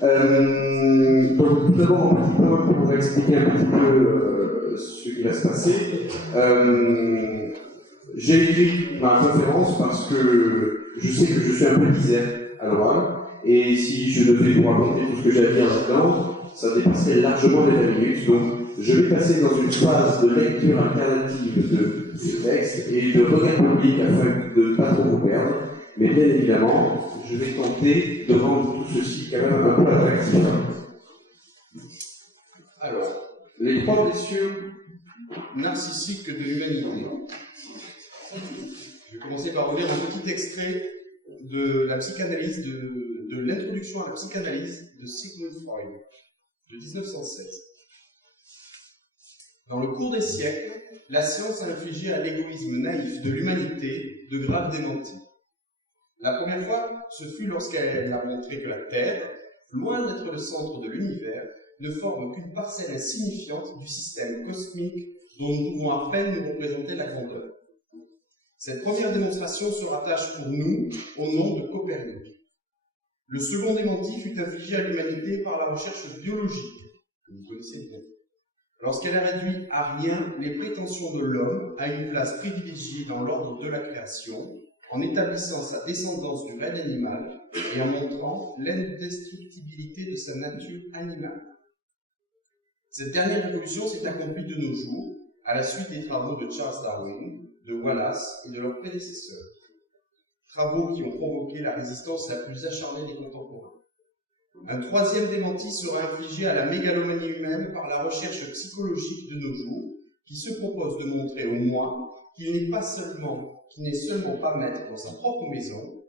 Donc, tout d'abord, un petit peu pour expliquer un petit peu ce qui va se passer. J'ai écrit ma conférence parce que je sais que je suis un peu disert à l'oral, et si je devais vous raconter tout ce que j'ai à dire là-dedans, ça dépasserait largement les 20 minutes. Donc, je vais passer dans une phase de lecture alternative de ce texte et de regard public afin de ne pas trop vous perdre. Mais bien évidemment, je vais tenter de rendre tout ceci quand même un peu attractif. Alors, les trois blessures narcissiques de l'humanité. Je vais commencer par vous lire un petit extrait de la psychanalyse, de l'introduction à la psychanalyse de Sigmund Freud, de 1916. Dans le cours des siècles, la science a infligé à l'égoïsme naïf de l'humanité de graves démentis. La première fois, ce fut lorsqu'elle a montré que la Terre, loin d'être le centre de l'univers, ne forme qu'une parcelle insignifiante du système cosmique dont nous pouvons à peine nous représenter la grandeur. Cette première démonstration se rattache pour nous au nom de Copernic. Le second démenti fut infligé à l'humanité par la recherche biologique, que vous connaissez bien, lorsqu'elle a réduit à rien les prétentions de l'homme à une place privilégiée dans l'ordre de la création, en établissant sa descendance du règne animal et en montrant l'indestructibilité de sa nature animale. Cette dernière révolution s'est accomplie de nos jours, à la suite des travaux de Charles Darwin, de Wallace et de leurs prédécesseurs. Travaux qui ont provoqué la résistance la plus acharnée des contemporains. Un troisième démenti sera infligé à la mégalomanie humaine par la recherche psychologique de nos jours, qui se propose de montrer au moins qu'il n'est seulement pas maître dans sa propre maison,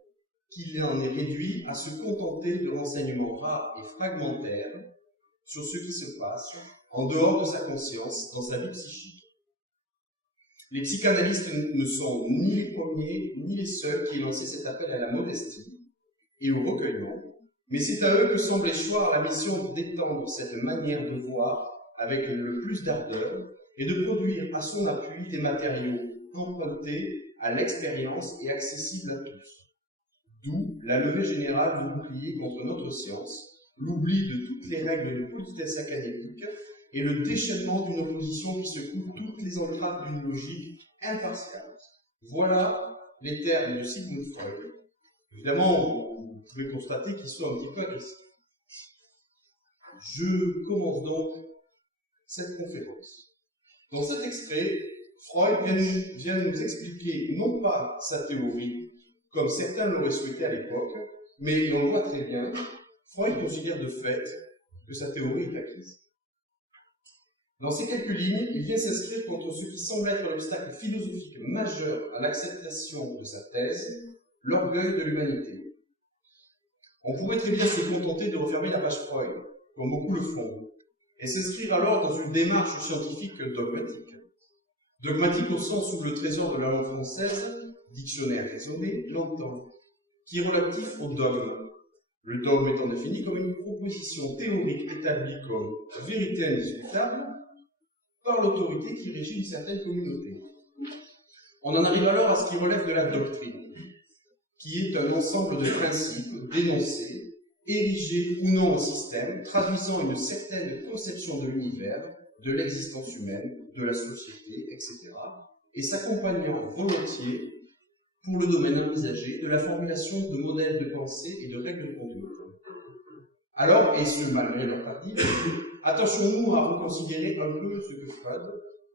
qu'il en est réduit à se contenter de renseignements rares et fragmentaires sur ce qui se passe en dehors de sa conscience dans sa vie psychique. Les psychanalystes ne sont ni les premiers ni les seuls qui aient lancé cet appel à la modestie et au recueillement, mais c'est à eux que semble échoir la mission d'étendre cette manière de voir avec le plus d'ardeur et de produire à son appui des matériaux empruntés à l'expérience et accessibles à tous. D'où la levée générale du bouclier contre notre science, l'oubli de toutes les règles de politesse académique et le déchaînement d'une opposition qui secoue toutes les entraves d'une logique impartiale. Voilà les termes de Sigmund Freud. Évidemment, vous pouvez constater qu'ils sont un petit peu agressifs. Je commence donc cette conférence. Dans cet extrait, Freud vient nous expliquer non pas sa théorie, comme certains l'auraient souhaité à l'époque, mais on le voit très bien, Freud considère de fait que sa théorie est acquise. Dans ces quelques lignes, il vient s'inscrire contre ce qui semble être l'obstacle philosophique majeur à l'acceptation de sa thèse, l'orgueil de l'humanité. On pourrait très bien se contenter de refermer la page Freud, comme beaucoup le font, et s'inscrire alors dans une démarche scientifique dogmatique. Dogmatique au sens où le trésor de la langue française, dictionnaire raisonné, l'entend, qui est relatif au dogme. Le dogme étant défini comme une proposition théorique établie comme vérité indiscutable par l'autorité qui régit une certaine communauté. On en arrive alors à ce qui relève de la doctrine, qui est un ensemble de principes dénoncés, érigés ou non en système, traduisant une certaine conception de l'univers, de l'existence humaine, de la société, etc., et s'accompagnant volontiers, pour le domaine envisagé, de la formulation de modèles de pensée et de règles de conduite. Alors, et ce malgré leur tardive, attention-nous à reconsidérer un peu ce que Freud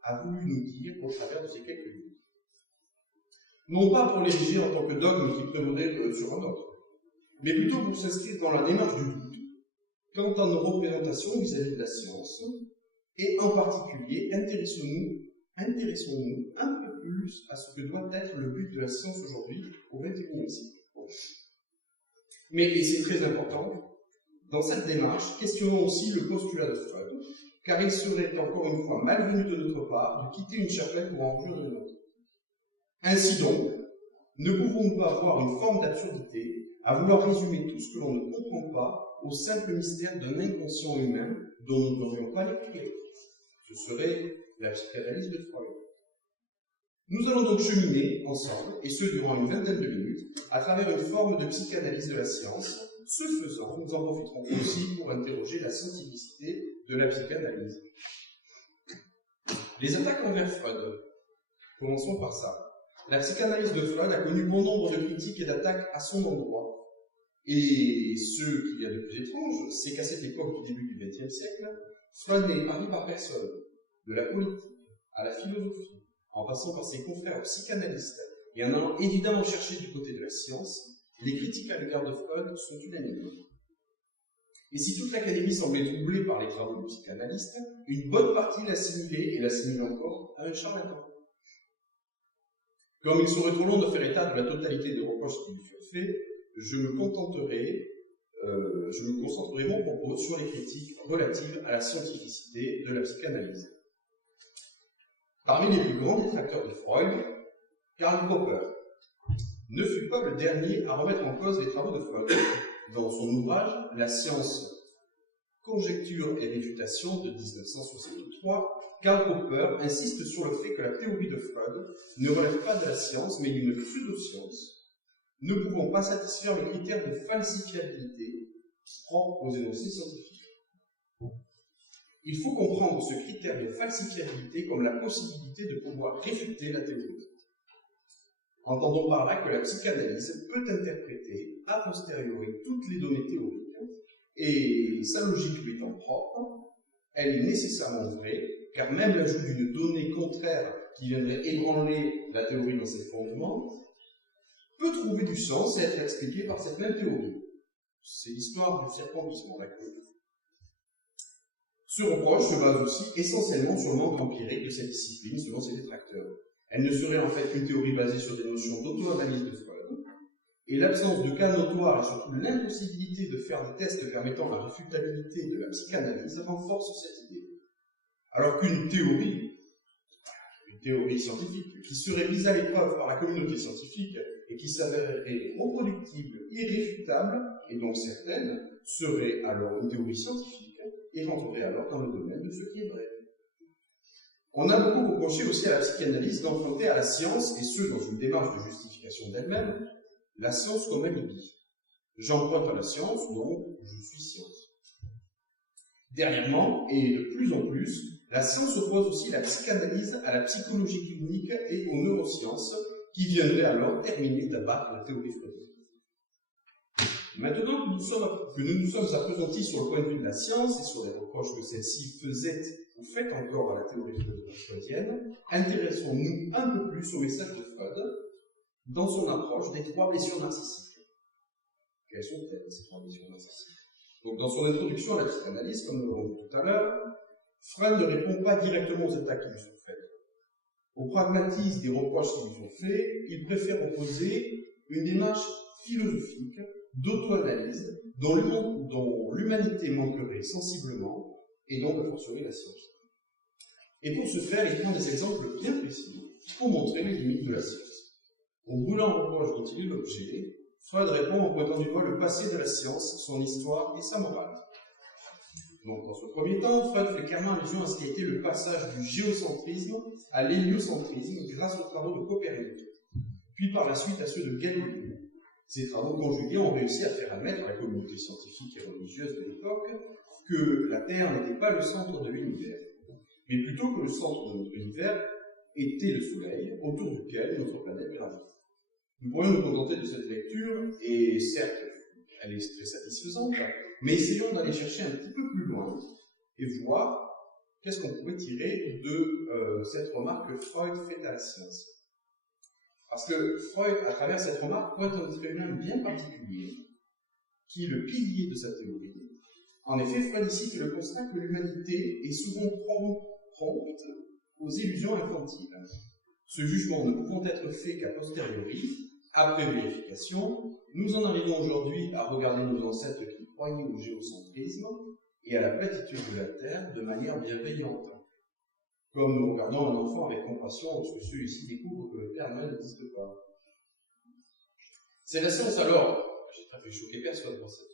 a voulu nous dire au travers de ces quelques lignes. Non pas pour l'ériger en tant que dogme qui prévaudrait sur un autre, mais plutôt pour s'inscrire dans la démarche du doute quant à nos représentations vis-à-vis de la science, et en particulier, intéressons-nous un peu plus à ce que doit être le but de la science aujourd'hui, au XXIe siècle. Mais, et c'est très important, dans cette démarche, questionnons aussi le postulat de Freud, car il serait encore une fois malvenu de notre part de quitter une chapelle pour en rejoindre une autre. Ainsi donc, ne pouvons-nous pas avoir une forme d'absurdité à vouloir résumer tout ce que l'on ne comprend pas au simple mystère d'un inconscient humain dont nous n'aurions pas les clés? Ce serait la psychanalyse de Freud. Nous allons donc cheminer ensemble, et ce durant une vingtaine de minutes, à travers une forme de psychanalyse de la science, Ce faisant, nous en profiterons aussi pour interroger la scientificité de la psychanalyse. Les attaques envers Freud. Commençons par ça. La psychanalyse de Freud a connu bon nombre de critiques et d'attaques à son endroit. Et ce qu'il y a de plus étrange, c'est qu'à cette époque du début du XXe siècle, Freud n'est épargné par personne, de la politique à la philosophie, en passant par ses confrères psychanalystes, et en allant évidemment chercher du côté de la science, les critiques à l'égard de Freud sont unanimes. Et si toute l'Académie semblait troublée par les travaux du psychanalyste, une bonne partie l'assimilait, et l'assimile encore, à un charlatan. Comme il serait trop long de faire état de la totalité des reproches qui lui furent faits, je me concentrerai mon propos sur les critiques relatives à la scientificité de la psychanalyse. Parmi les plus grands détracteurs de Freud, Karl Popper ne fut pas le dernier à remettre en cause les travaux de Freud. Dans son ouvrage « La science, conjecture et réfutation » de 1963, Karl Popper insiste sur le fait que la théorie de Freud ne relève pas de la science, mais d'une pseudo-science, ne pouvant pas satisfaire le critère de falsifiabilité propre aux énoncés scientifiques. Il faut comprendre ce critère de falsifiabilité comme la possibilité de pouvoir réfuter la théorie. Entendons par là que la psychanalyse peut interpréter a posteriori toutes les données théoriques, et sa logique lui étant propre, elle est nécessairement vraie, car même l'ajout d'une donnée contraire qui viendrait ébranler la théorie dans ses fondements peut trouver du sens et être expliqué par cette même théorie. C'est l'histoire du serpent qui se mord la queue. Ce reproche se base aussi essentiellement sur le manque empirique de cette discipline selon ses détracteurs. Elle ne serait en fait qu'une théorie basée sur des notions d'auto-analyse de Freud, et l'absence de cas notoires et surtout l'impossibilité de faire des tests permettant la réfutabilité de la psychanalyse renforce cette idée. Alors qu'une théorie scientifique, qui serait mise à l'épreuve par la communauté scientifique et qui s'avérerait reproductible, irréfutable, et donc certaine, serait alors une théorie scientifique et rentrerait alors dans le domaine de ce qui est vrai. On a beaucoup reproché aussi à la psychanalyse d'emprunter à la science, et ce dans une démarche de justification d'elle-même, la science comme alibi. J'emprunte à la science, donc je suis science. Dernièrement, et de plus en plus, la science oppose aussi la psychanalyse à la psychologie clinique et aux neurosciences, qui viendraient alors terminer d'abattre la théorie freudienne. Maintenant que nous nous sommes appesantis sur le point de vue de la science et sur les reproches que celle-ci faisait ou fait encore à la théorie freudienne, intéressons-nous un peu plus au message de Freud dans son approche des 3 blessures narcissiques. Quelles sont-elles, ces 3 blessures narcissiques? Donc, dans son introduction à la psychanalyse, comme nous l'avons vu tout à l'heure, Freud ne répond pas directement aux attaques qui lui sont faites. Au pragmatisme des reproches qui lui sont faits, il préfère opposer une démarche philosophique d'auto-analyse dont l'humanité manquerait sensiblement, et dont a fortiori la science. Et pour ce faire, il prend des exemples bien précis pour montrer les limites de la science. Au brûlant reproche dont il est l'objet, Freud répond en pointant du doigt le passé de la science, son histoire et sa morale. Donc, dans ce premier temps, Freud fait clairement allusion à ce qui a été le passage du géocentrisme à l'héliocentrisme grâce aux travaux de Copernic, puis par la suite à ceux de Galilée. Ces travaux conjugués ont réussi à faire admettre à la communauté scientifique et religieuse de l'époque que la Terre n'était pas le centre de l'univers, mais plutôt que le centre de notre univers était le Soleil, autour duquel notre planète gravite. Nous pourrions nous contenter de cette lecture, et certes, elle est très satisfaisante, mais essayons d'aller chercher un petit peu plus loin et voir qu'est-ce qu'on pourrait tirer de cette remarque que Freud fait à la science. Parce que Freud, à travers cette remarque, pointe un phénomène bien particulier, qui est le pilier de sa théorie. En effet, Freud ici fait le constat que l'humanité est souvent prompte aux illusions infantiles. Ce jugement ne pouvant être fait qu'à posteriori, après vérification, nous en arrivons aujourd'hui à regarder nos ancêtres qui croyaient au géocentrisme et à la platitude de la Terre de manière bienveillante. Comme nous regardons un enfant avec compassion lorsque celui-ci découvre que le Père Noël n'existe pas. C'est la science alors, j'ai pas fait choquer personne pour cette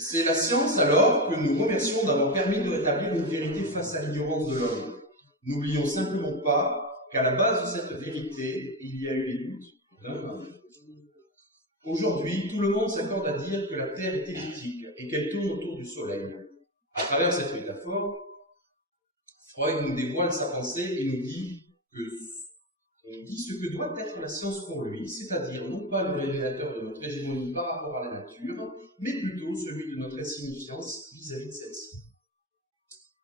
c'est la science alors que nous remercions d'avoir permis de rétablir une vérité face à l'ignorance de l'homme. N'oublions simplement pas qu'à la base de cette vérité, il y a eu les doutes d'un homme. Aujourd'hui, tout le monde s'accorde à dire que la Terre est elliptique et qu'elle tourne autour du Soleil. À travers cette métaphore, Freud nous dévoile sa pensée et nous dit ce que doit être la science pour lui, c'est-à-dire non pas le révélateur de notre hégémonie par rapport à la nature, mais plutôt celui de notre insignifiance vis-à-vis de celle-ci.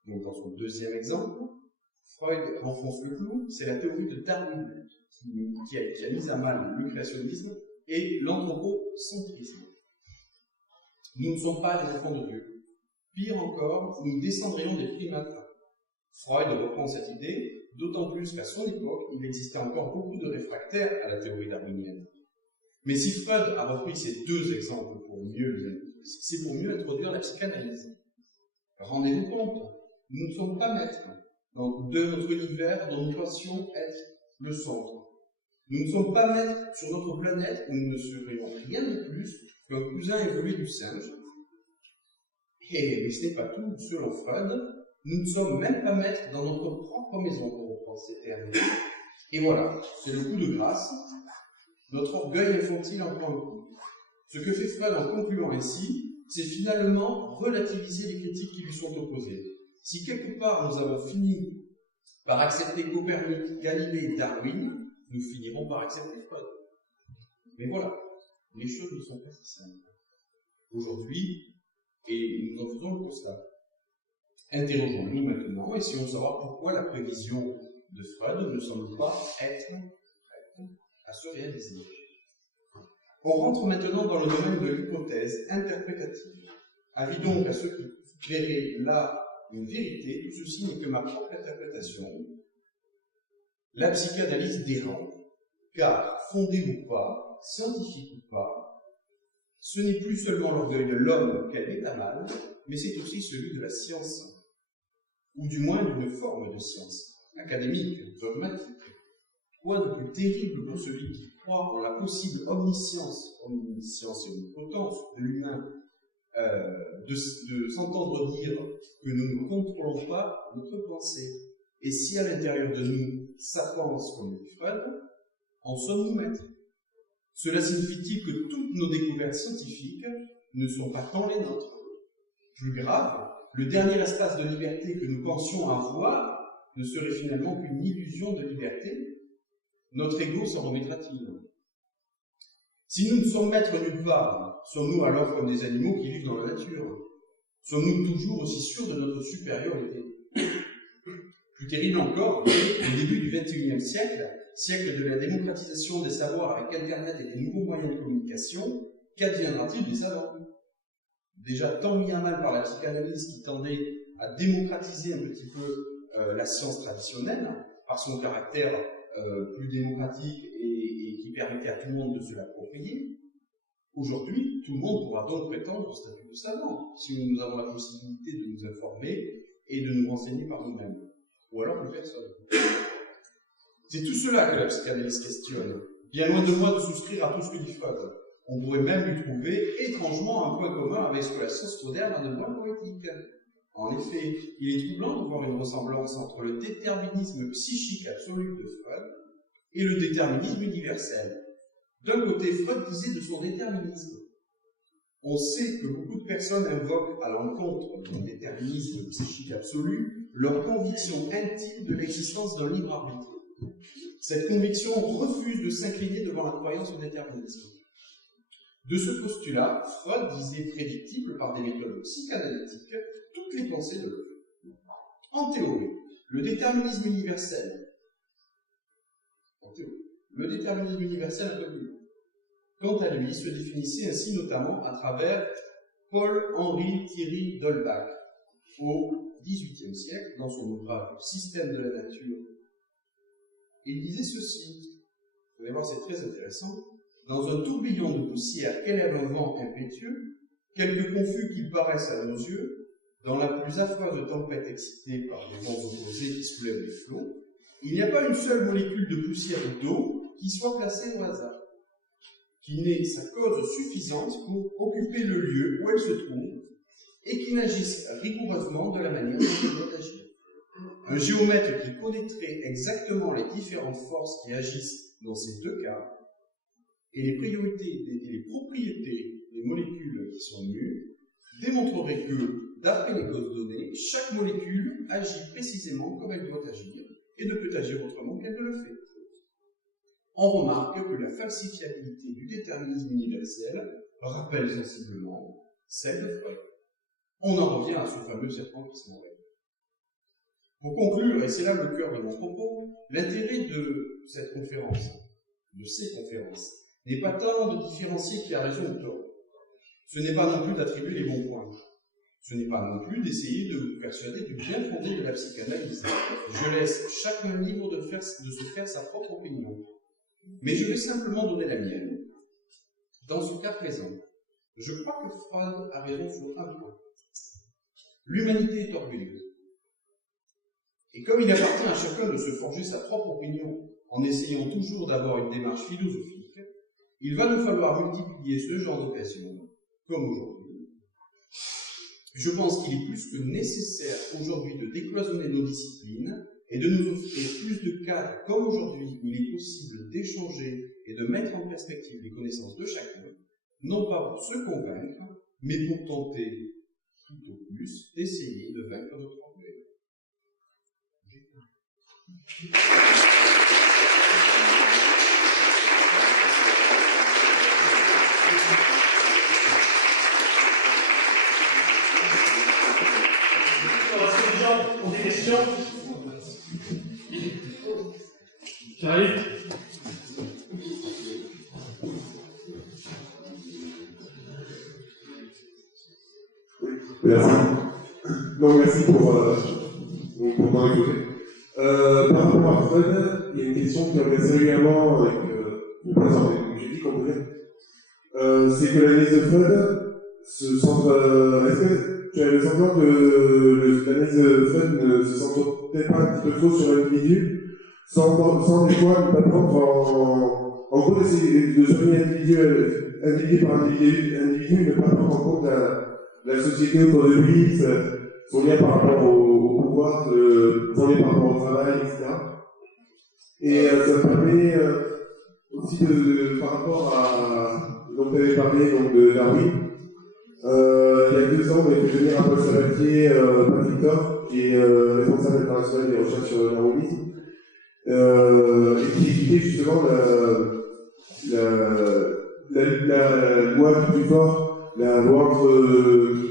Donc dans son deuxième exemple, Freud enfonce le clou, c'est la théorie de Darwin qui a mis à mal le créationnisme et l'anthropocentrisme. Nous ne sommes pas les enfants de Dieu. Pire encore, nous descendrions des primates. Freud reprend cette idée, d'autant plus qu'à son époque, il existait encore beaucoup de réfractaires à la théorie darwinienne. Mais si Freud a repris ces deux exemples c'est pour mieux introduire la psychanalyse. Rendez-vous compte, nous ne sommes pas maîtres de notre univers dont nous pensions être le centre. Nous ne sommes pas maîtres sur notre planète où nous ne serions rien de plus qu'un cousin évolué du singe. Mais ce n'est pas tout, selon Freud, nous ne sommes même pas maîtres dans notre propre maison, pour reprendre ces termes. Et voilà, c'est le coup de grâce. Notre orgueil infantile en prend un coup. Ce que fait Freud en concluant ainsi, c'est finalement relativiser les critiques qui lui sont opposées. Si quelque part nous avons fini par accepter Copernic, Galilée, Darwin, nous finirons par accepter Freud. Mais voilà, les choses ne sont pas si simples. Aujourd'hui, et nous en faisons le constat. Interrogeons-nous maintenant, essayons de savoir pourquoi la prévision de Freud ne semble pas être prête à se réaliser. On rentre maintenant dans le domaine de l'hypothèse interprétative. Avis donc à ceux qui verraient là une vérité, tout ceci n'est que ma propre interprétation. La psychanalyse dérange, car, fondée ou pas, scientifique ou pas, ce n'est plus seulement l'orgueil de l'homme qu'elle met à mal, mais c'est aussi celui de la science, ou du moins d'une forme de science, académique, dogmatique. Quoi de plus terrible pour celui qui croit en la possible omniscience et omnipotence de l'humain, de s'entendre dire que nous ne contrôlons pas notre pensée. Et si à l'intérieur de nous, ça pense comme dit Freud, en sommes-nous maîtres? Cela signifie-t-il que toutes nos découvertes scientifiques ne sont pas tant les nôtres? Plus grave, le dernier espace de liberté que nous pensions avoir ne serait finalement qu'une illusion de liberté? Notre ego s'en remettra-t-il? Si nous ne sommes maîtres nulle part, sommes-nous alors comme des animaux qui vivent dans la nature? Sommes-nous toujours aussi sûrs de notre supériorité? Plus terrible encore, au début du XXIe siècle, siècle de la démocratisation des savoirs avec Internet et des nouveaux moyens de communication, qu'adviendra-t-il des savants? Déjà tant mis à mal par la psychanalyse qui tendait à démocratiser un petit peu la science traditionnelle, par son caractère plus démocratique et qui permettait à tout le monde de se l'approprier, aujourd'hui, tout le monde pourra donc prétendre au statut de savant, si nous avons la possibilité de nous informer et de nous renseigner par nous-mêmes. Ou alors plus personne. C'est tout cela que la psychanalyse questionne. Bien loin de moi de souscrire à tout ce que dit Freud. On pourrait même lui trouver étrangement un point commun avec ce que la science moderne a de moins poétique. En effet, il est troublant de voir une ressemblance entre le déterminisme psychique absolu de Freud et le déterminisme universel. D'un côté, Freud disait de son déterminisme. On sait que beaucoup de personnes invoquent à l'encontre du déterminisme psychique absolu leur conviction intime de l'existence d'un libre arbitre. Cette conviction refuse de s'incliner devant la croyance au déterminisme. De ce postulat, Freud disait prédictible par des méthodes psychanalytiques toutes les pensées de l'homme. En théorie, le déterminisme universel, un peu plus loin, quant à lui, se définissait ainsi notamment à travers Paul-Henri Thierry d'Holbach, au XVIIIe siècle, dans son ouvrage « Système de la nature ». Il disait ceci, vous allez voir, c'est très intéressant, dans un tourbillon de poussière qu'élève un vent impétueux, quelque confus qu'il paraisse à nos yeux, dans la plus affreuse tempête excitée par des vents opposés qui soulèvent les flots, il n'y a pas une seule molécule de poussière ou d'eau qui soit placée au hasard, qui n'ait sa cause suffisante pour occuper le lieu où elle se trouve et qui n'agisse rigoureusement de la manière dont elle doit agir. Un géomètre qui connaîtrait exactement les différentes forces qui agissent dans ces deux cas et les propriétés des molécules qui sont mues démontreraient que, d'après les causes données, chaque molécule agit précisément comme elle doit agir et ne peut agir autrement qu'elle ne le fait. On remarque que la falsifiabilité du déterminisme universel rappelle sensiblement celle de Freud. On en revient à ce fameux serpent qui se mordait. Pour conclure, et c'est là le cœur de mon propos, l'intérêt de cette conférence, de ces conférences, n'est pas tant de différencier qui a raison ou tort. Ce n'est pas non plus d'attribuer les bons points. Ce n'est pas non plus d'essayer de vous persuader du bien fondé de la psychanalyse. Je laisse chacun libre de se faire sa propre opinion. Mais je vais simplement donner la mienne. Dans ce cas présent, je crois que Freud a raison sur un point. L'humanité est orgueilleuse. Et comme il appartient à chacun de se forger sa propre opinion en essayant toujours d'avoir une démarche philosophique, il va nous falloir multiplier ce genre d'occasions, comme aujourd'hui. Je pense qu'il est plus que nécessaire aujourd'hui de décloisonner nos disciplines et de nous offrir plus de cadres comme aujourd'hui où il est possible d'échanger et de mettre en perspective les connaissances de chacun, non pas pour se convaincre, mais pour tenter tout au plus d'essayer de vaincre notre orgueil. Est-ce que les gens ont des questions? J'arrive. Merci. Donc merci pour m'en écouter. Par rapport à Freud, il y a une question qui revient régulièrement avec le présent, j'ai dit qu'on pouvait. C'est que l'analyse de Freud se centre. Est-ce que tu as le sentiment que l'analyse de Freud ne se centre peut-être pas un petit peu trop sur l'individu, sans des fois ne pas prendre en gros d'essayer de soigner individu par individu, ne pas prendre en compte la société autour de lui, son lien par rapport au pouvoir, son lien par rapport au travail, etc. Et ça me permet aussi par rapport à, donc tu avais parlé donc, de Darwin. Il y a 2 ans, on a fait venir à Paul Sabatier, Patrick Thor, qui est responsable international des recherches sur le darwinisme, et qui expliquait justement la loi du plus fort, la loi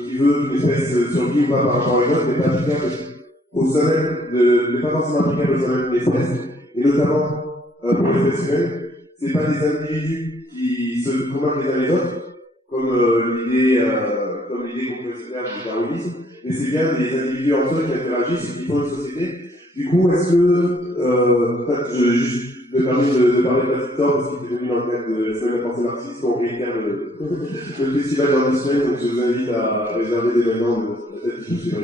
qui veut qu'une espèce survie ou pas par rapport à une autre, n'est pas applicable au sommet, n'est pas forcément applicable au sommet d'une espèce, et notamment pour l'espèce humaine, c'est pas des individus qui se combattent les uns les autres, comme l'idée qu'on peut se faire du darwinisme, mais c'est bien des individus entre eux qui interagissent et qui font une société. Du coup, est-ce que, juste me permets de parler de Patrick Thor, parce qu'il est devenu dans le cadre de la semaine de la pensée marxiste, on réitère le festival dans 2 semaines, donc je vous invite à réserver dès maintenant la date qui vous suivra.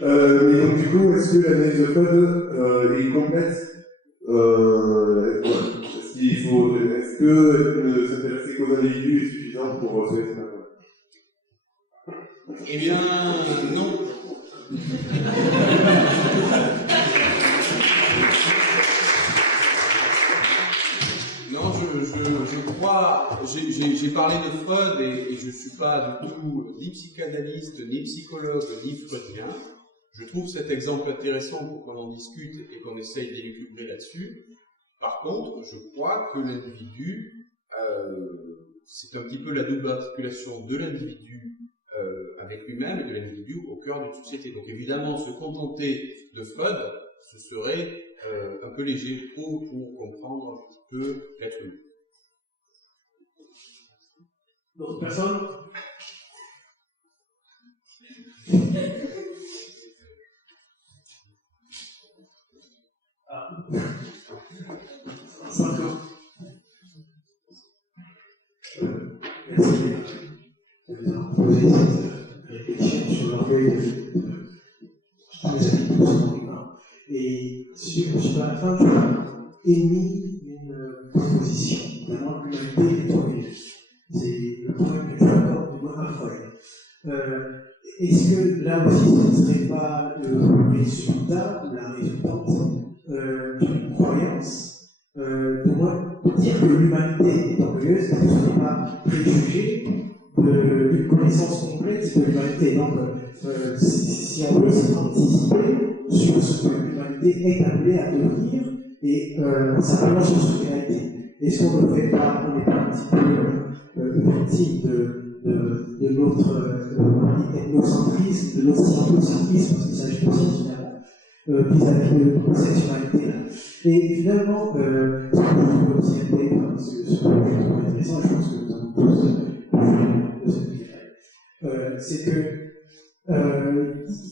Mais donc, du coup, est-ce que l'analyse de Freud est complète? Est-ce que s'intéresser qu'aux individus est suffisant pour sauver cette affaire? Eh bien, non. Non, je crois, j'ai parlé de Freud et je ne suis pas du tout ni psychanalyste, ni psychologue, ni freudien. Je trouve cet exemple intéressant pour qu'on en discute et qu'on essaye d'élucubrer là-dessus. Par contre, je crois que l'individu, c'est un petit peu la double articulation de l'individu avec lui-même et de l'individu au cœur d'une société. Donc évidemment, se contenter de Freud, ce serait un peu léger pour comprendre un petit peu l'être humain. D'autres personnes? Ah. 5 ans. Merci d'avoir posé cette réflexion sur l'orgueil de tous les habitants humains. Et sur la fin, tu as émis une proposition, notamment l'humanité est orgueilleuse. C'est le point que tu accordes du moins à Freud. Est-ce que là aussi, ce ne serait pas le résultat ou la résultante d'une croyance, de moins dire que l'humanité est orgueilleuse, parce que ce n'est pas préjugé d'une connaissance complète de l'humanité. Donc, si on veut, c'est anticiper sur ce que l'humanité est appelée à devenir et simplement sur ce qu'elle a été. Est-ce qu'on ne fait pas, on n'est pas un petit peu victime de notre ethnocentrisme, de l'ocentrisme, parce qu'il s'agit aussi finalement, vis-à-vis de cette humanité-là. Et finalement, ce que je veux observer, ce que je trouve intéressant, et je pense que nous avons tous de cette idée-là, c'est que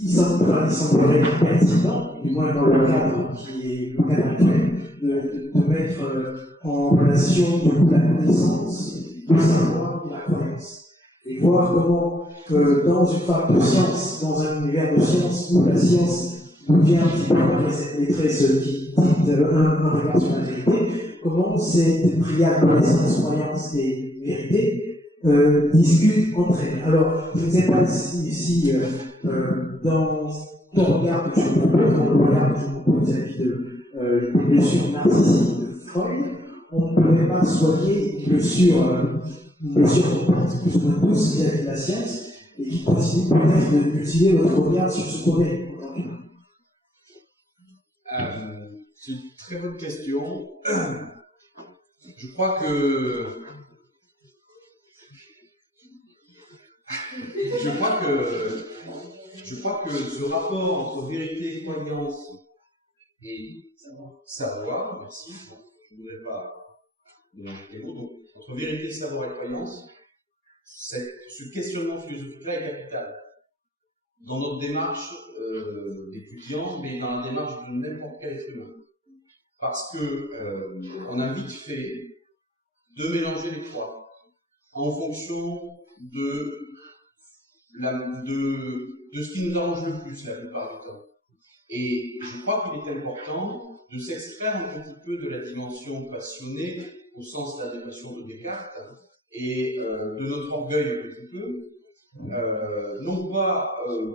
il semblerait pertinent, du moins dans le cadre qui est le cadre actuel, de mettre en relation de la connaissance, le savoir et la croyance. Et voir comment, que dans une forme de science, dans un univers de science où la science devient un petit peu cette maîtresse qui dicte un regard sur la vérité, comment ces triades connaissance, croyance et vérité discutent entre elles. Alors, je ne sais pas si dans ton regard que je propose, dans le regard que je propose vis-à-vis des blessures narcissiques de Freud, on ne pourrait pas soigner une blessure qu'on porte plus ou moins tous vis-à-vis de la science et qui continue peut-être de cultiver notre regard sur ce qu'on est aujourd'hui. C'est une très bonne question. Je crois que ce rapport entre vérité, croyance et savoir, merci, je ne voudrais pas mélanger les mots, donc entre vérité, savoir et croyance, ce questionnement philosophique-là est capital dans notre démarche d'étudiant, mais dans la démarche de n'importe quel être humain. Parce que on a vite fait de mélanger les trois en fonction de ce qui nous arrange le plus la plupart du temps. Et je crois qu'il est important de s'extraire un petit peu de la dimension passionnée, au sens de la dépression de Descartes, et de notre orgueil un petit peu, non pas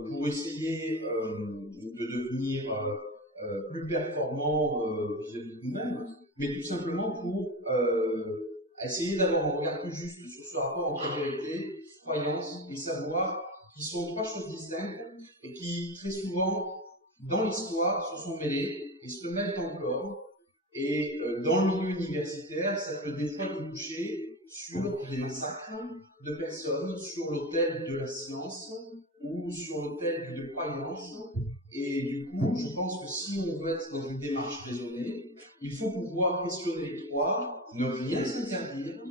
pour essayer de devenir plus performant vis-à-vis de nous-mêmes, mais tout simplement pour essayer d'avoir un regard plus juste sur ce rapport entre vérité, croyance et savoir, qui sont trois choses distinctes et qui, très souvent, dans l'histoire, se sont mêlées et se mêlent encore. Et dans le milieu universitaire, ça peut des fois déboucher sur des massacres de personnes, sur l'autel de la science ou sur l'autel de croyance. Et du coup, je pense que si on veut être dans une démarche raisonnée, il faut pouvoir questionner les trois, ne rien s'interdire,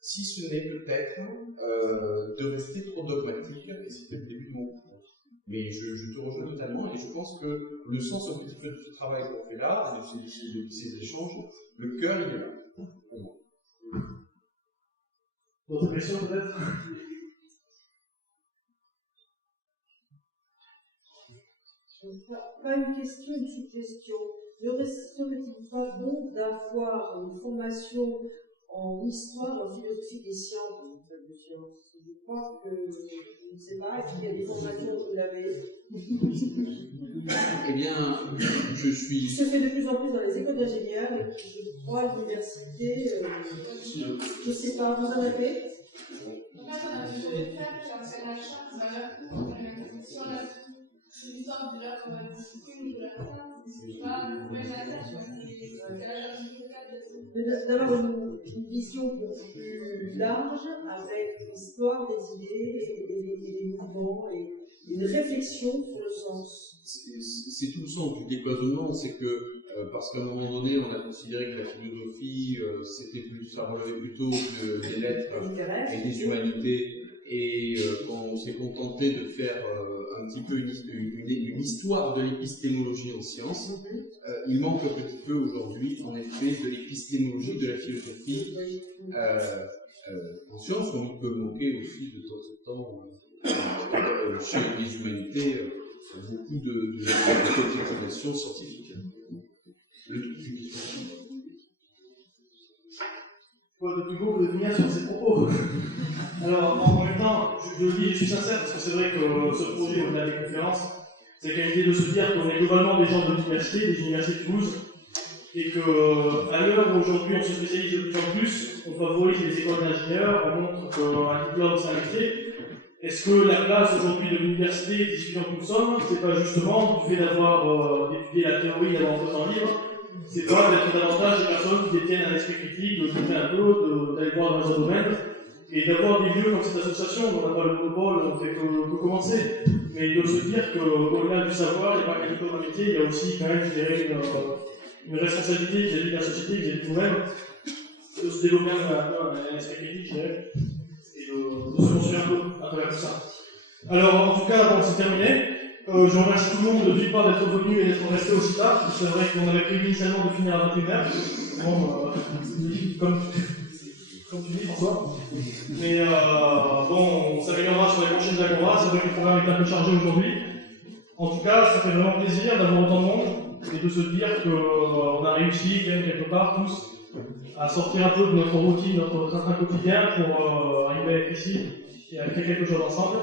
si ce n'est peut-être de rester trop dogmatique, et c'était le début de mon cours. Mais je te rejoins totalement, et je pense que le sens un petit peu de ce travail qu'on fait là, de ces échanges, le cœur, il est là, pour moi. D'autres questions peut-être? Pas une question, une suggestion. Ne serait-il pas bon d'avoir une formation en histoire, en philosophie des sciences, en fait, de sciences? Je crois que, je ne sais pas, est-ce qu'il y a des formations que vous l'avez? Eh bien, je suis... Ce qui se fait de plus en plus dans les écoles d'ingénieurs et qui, je crois, à l'université, je ne sais pas, vous en avez? En fait, on a toujours fait ça, la charte, sur l'histoire de leur discipline, de leur science, c'est pas le problème de la science, c'est d'avoir une vision plus large avec l'histoire des idées et des mouvements et une réflexion sur le sens. C'est tout le sens du décloisonnement, c'est que parce qu'à un moment donné, on a considéré que la philosophie, ça relevait plutôt des lettres et des humanités, et qu'on s'est contenté de faire un petit peu une histoire de l'épistémologie en sciences. Il manque un petit peu aujourd'hui, en effet, de l'épistémologie de la philosophie en sciences, comme il peut manquer aussi de temps en temps chez les humanités beaucoup de quotidiennes scientifiques. Quoi de plus beau que de venir sur ces propos? Alors, en même temps, je le dis, je suis sincère, parce que c'est vrai que ce projet, au-delà des conférences, c'est qu'a l'idée de se dire qu'on est globalement des gens de l'université, des universités de Toulouse, et qu'à l'heure où aujourd'hui on se spécialise de plus en plus, on favorise les écoles d'ingénieurs, on montre qu'un diplôme c'est un métier. Est-ce que la place aujourd'hui de l'université, des étudiants que nous sommes, c'est pas justement du fait d'avoir étudié la théorie, d'avoir un peu de temps libre, c'est pas d'être davantage des personnes qui détiennent un esprit critique, de douter un peu, d'aller voir dans un domaine, et d'avoir des lieux comme cette association, dont on n'a pas le monopole, on ne fait que commencer, mais de se dire qu'au-delà du savoir, il n'y a pas qu'un diplôme à métier, il y a aussi quand même, je dirais, une responsabilité vis-à-vis de la société, vis-à-vis de nous-mêmes, de se développer un esprit critique, je dirais, et de se construire un peu à travers tout ça. Alors, en tout cas, bon, c'est terminé. Je remercie tout le monde d'une part d'être venu et d'être resté aussi tard. C'est vrai qu'on avait prévu initialement de finir à 21h. Bon, comme tu dis, François. Mais bon, on s'améliorera sur les prochaines agoras. C'est vrai que le programme est un peu chargé aujourd'hui. En tout cas, ça fait vraiment plaisir d'avoir autant de monde et de se dire qu'on a réussi, quand même, quelque part, tous, à sortir un peu de notre routine, notre train quotidien pour arriver à être ici et à faire quelque chose ensemble.